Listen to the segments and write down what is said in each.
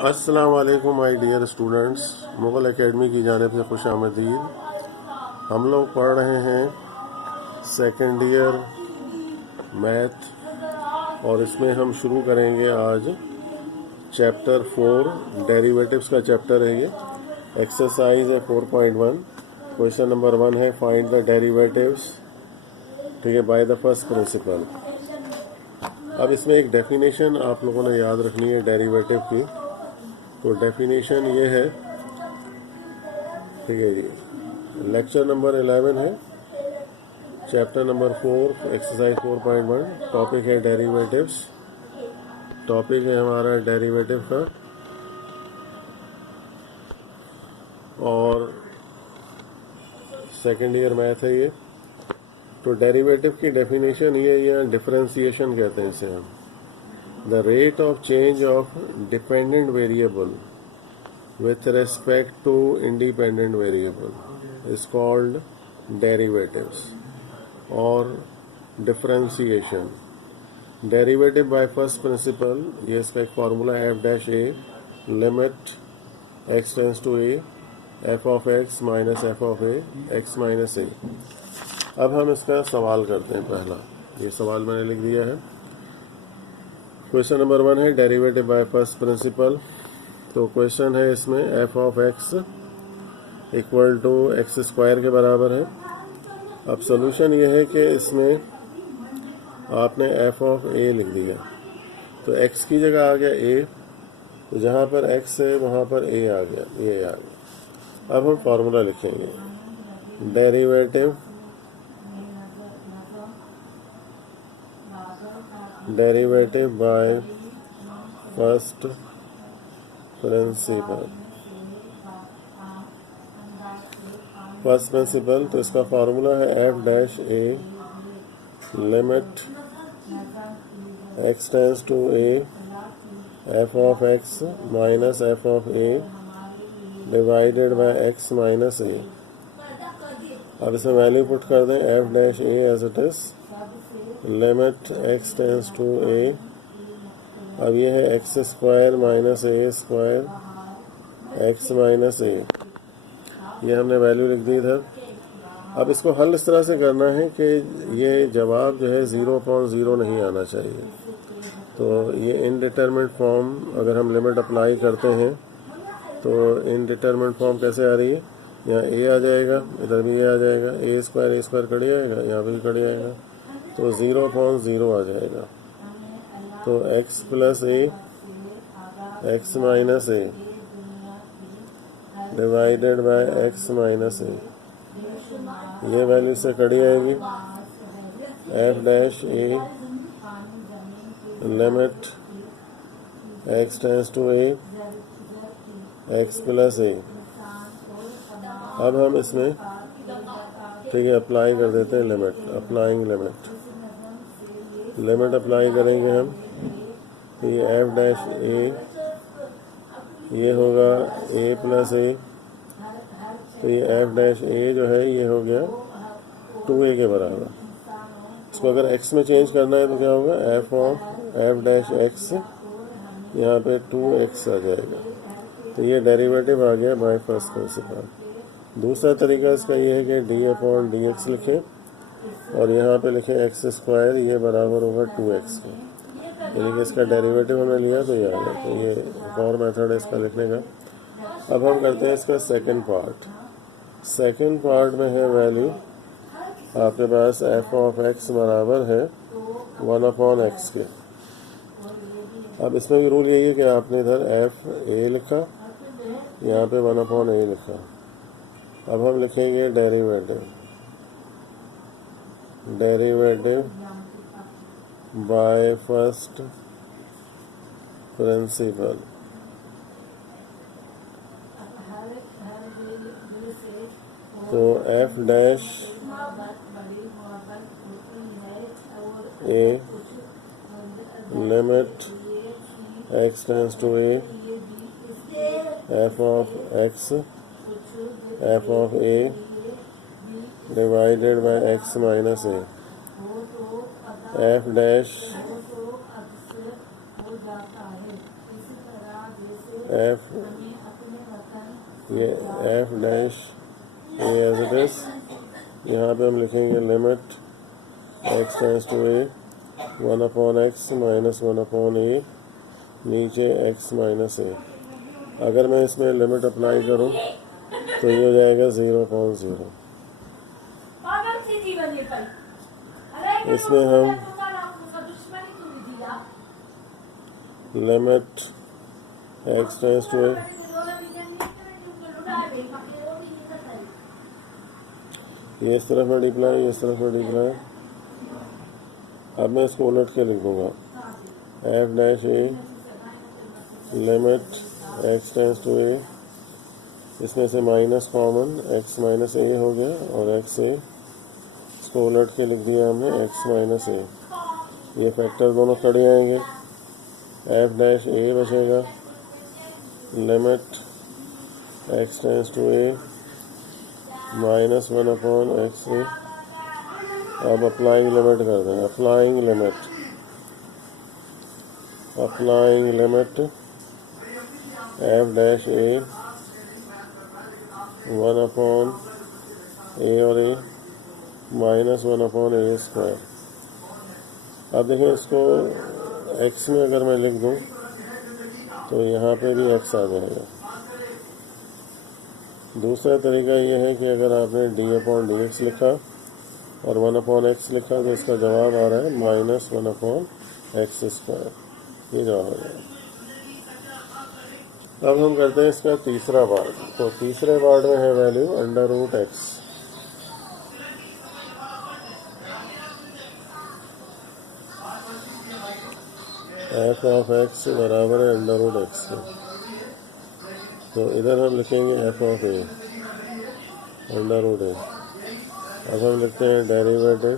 अस्सलाम वालेकुम my dear students, Mughal Academy की जानिब से खुश आमदीद। हम लोग पढ़ रहे हैं सेकेंड ईयर मैथ और इसमें हम शुरू करेंगे आज चैप्टर 4 डेरिवेटिव्स का चैप्टर है। ये एक्सरसाइज है 4.1। क्वेश्चन नंबर 1 है फाइंड द डेरिवेटिव्स, ठीक है, बाय द फर्स्ट प्रिंसिपल। अब इसमें एक डेफिनेशन आप लोगों ने याद रखनी है डेरिवेटिव की। तो डेफिनेशन ये है, ठीक है जी। लेक्चर नंबर 11 है, चैप्टर नंबर 4, एक्सरसाइज 4.1। टॉपिक है डेरिवेटिव्स, टॉपिक है हमारा डेरिवेटिव का। और सेकेंड ईयर मैथ है ये। तो डेरिवेटिव की डेफिनेशन ये या डिफरेंशिएशन कहते हैं इसे हम। The rate of change of dependent variable with respect to independent variable is called derivatives or differentiation. Derivative by first principle, ये इसका एक फार्मूला है f dash a limit x tends to a f of x minus f of a x minus a। अब हम इसका सवाल करते हैं। पहला ये सवाल मैंने लिख दिया है। क्वेश्चन नंबर 1 है डेरिवेटिव बाय फर्स्ट प्रिंसिपल। तो क्वेश्चन है इसमें f of x equal to x square के बराबर है। अब सोल्यूशन ये है कि इसमें आपने f ऑफ a लिख दिया, तो x की जगह आ गया a, तो जहाँ पर x है वहाँ पर a आ गया, ये आ गया। अब हम फार्मूला लिखेंगे, derivative by first principle. First principle, तो इसका फार्मूला है f dash a limit x tends to a f of x minus f of a divided by x minus a। अब इसमें वैल्यू पुट कर दें f dash a as it is limit x tends to a। अब ये है x square minus a square x minus a, ये हमने value लिख दी इधर। अब इसको हल इस तरह से करना है कि ये जवाब जो है 0/0 नहीं आना चाहिए। तो ये इनडिटरमिनेट फॉर्म अगर हम लिमिट अप्लाई करते हैं तो इनडिटरमिनेट फॉर्म कैसे आ रही है, यहाँ ए आ जाएगा, इधर भी ए आ जाएगा, ए स्क्वायर कड़ी आएगा, यहाँ भी कड़ी आएगा, तो 0/0 आ जाएगा। तो x plus a x minus a divided by x minus a, ये वैल्यू से कड़ी आएगी। f dash a limit x tends to a x plus a. अब हम इसमें, ठीक है, अप्लाई कर देते हैं लिमिट, अप्लाइंग लिमिट अप्लाई करेंगे हम। तो ये f डैश ए, ये होगा a प्लस ए, तो ये f डैश ए जो है ये हो गया 2a के बराबर। इसको अगर x में चेंज करना है तो क्या होगा, f of f dash x, यहाँ पे 2x आ जाएगा। तो ये डेरिवेटिव आ गया बाय फर्स्ट प्रिंसिपल। दूसरा तरीका इसका ये है कि d/dx लिखें और यहाँ पे लिखें एक्स स्क्वायर, ये बराबर होगा 2x के, यानी कि इसका डेरिवेटिव हमने लिया तो ये आ गया। तो ये एक और मेथड है इसका लिखने का। अब हम करते हैं इसका सेकंड पार्ट। सेकंड पार्ट में है वैल्यू आपके पास f ऑफ x बराबर है 1/x के। अब इसमें भी रूल यही है कि आपने इधर f a लिखा, यहाँ पे 1/a लिखा। अब हम लिखेंगे डेरिवेटिव बाय फर्स्ट प्रिंसिपल। तो f dash a limit x tends to a f of x f of a divided by x minus a। f dash f, ये f dash a as it is, यहाँ पे हम लिखेंगे limit x tends to a 1/x minus 1/a, नीचे x minus ए। अगर मैं इसमें limit apply करूँ तो ये हो जाएगा 0.0। इसमें हम limit x tends to a, ये इस तरफ मल्टीप्लाई, इस तरफ मल्टीप्लाई। अब मैं इसको उलट के लिख दूंगा, f dash a limit x tends to a, इसमें से minus common x minus a हो गया और एक्स ए, इसको उलट के लिख दिया हमने एक्स माइनस ए। ये फैक्टर दोनों खड़े आएंगे, एफ डैश ए बचेगा limit x tends to a minus 1/x a. अब अप्लाइंग लिमिट कर दें, applying limit f dash a 1/a और ए माइनस 1/a स्क्वायर। अब देखें इसको x में अगर मैं लिख दूं तो यहाँ पे भी x आ जाएगा। दूसरा तरीका ये है कि अगर आपने d/dx लिखा और 1/x लिखा तो इसका जवाब आ रहा है माइनस 1/x स्क्वायर, ये जवाब आ जाएगा। अब हम करते हैं इसका तीसरा पार्ट। तो तीसरे पार्ट में है value √x। F of x बराबर है √x के, तो इधर हम लिखेंगे एफ ऑफ ए √a। अब हम लिखते हैं डेरिवेटिव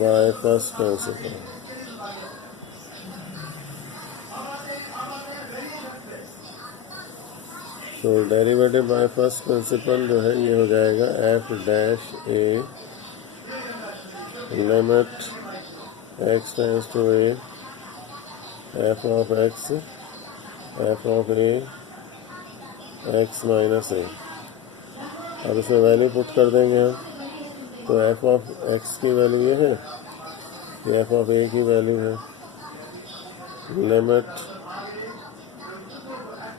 बाय फर्स्ट प्रिंसिपल। तो डेरिवेटिव बाय फर्स्ट प्रिंसिपल जो है ये हो जाएगा f dash a limit x tends to a f of x f of a x minus a. अब इसमें वैल्यू पुट कर देंगे हम, तो एफ ऑफ एक्स की वैल्यू ये है, ये एफ ऑफ ए की वैल्यू है लिमिट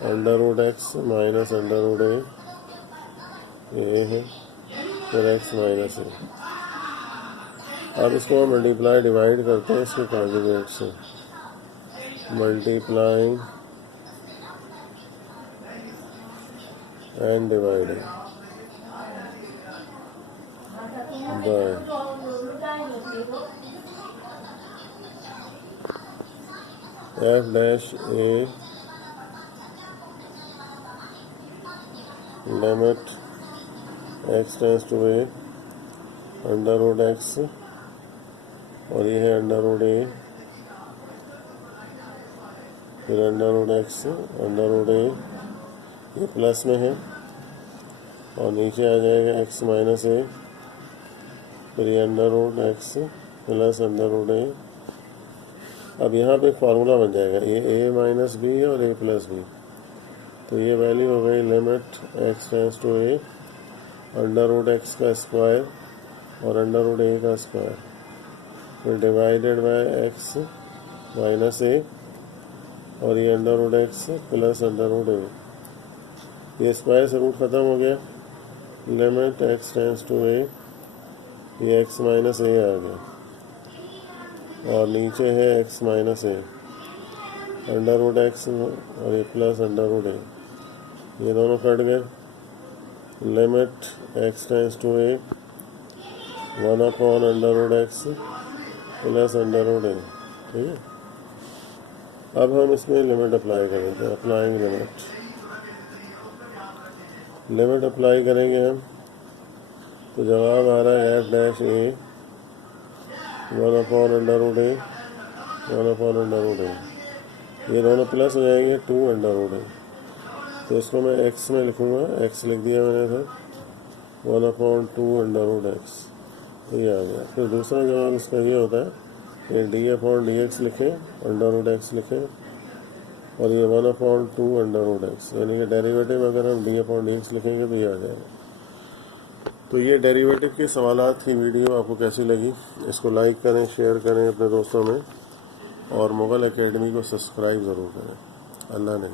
√x माइनस √a, ये है फिर एक्स माइनस ए। अब इसको हम मल्टीप्लाई डिवाइड करते हैं इसके कॉन्जुगेट से, multiplying and dividing by f dash a limit x tends to a √x और ये है √a, फिर √x √a, ये प्लस में है और नीचे आ जाएगा x माइनस ए, फिर ये √x प्लस √a। अब यहाँ पे फार्मूला बन जाएगा, ये a माइनस बी और a प्लस बी, तो ये वैल्यू हो गई limit x tends to a √x का स्क्वायर और √a का स्क्वायर, फिर divided by x minus a और ये √x प्लस √a। ये स्क्वायर से रूट ख़त्म हो गया, limit x tends to a, ये x माइनस ए आ गया और नीचे है x माइनस ए √x और ये प्लस √a, ये दोनों कट गए। Limit x tends to a 1/√x plus √a, ठीक है। अब हम इसमें लिमिट अप्लाई करेंगे, अप्लाइंग लिमिट अप्लाई करेंगे हम, तो जवाब आ रहा है एफ डैश ए 1/√a 1/√a, ये दोनों प्लस हो जाएंगे 2/√a, तो इसको मैं x में लिखूँगा, x लिख दिया मैंने था 1/2/√x, ये आ गया। फिर दूसरा जवाब इसका ये होता है कि d/dx लिखें, √x लिखें, और ये 1/2 यानी कि डेरिवेटिव अगर हम d/dx लिखेंगे तो ये आ जाएगा। तो ये डेरिवेटिव के सवालात की वीडियो आपको कैसी लगी, इसको लाइक करें, शेयर करें अपने दोस्तों में, और मुगल एकेडमी को सब्सक्राइब ज़रूर करें। अल्लाह ने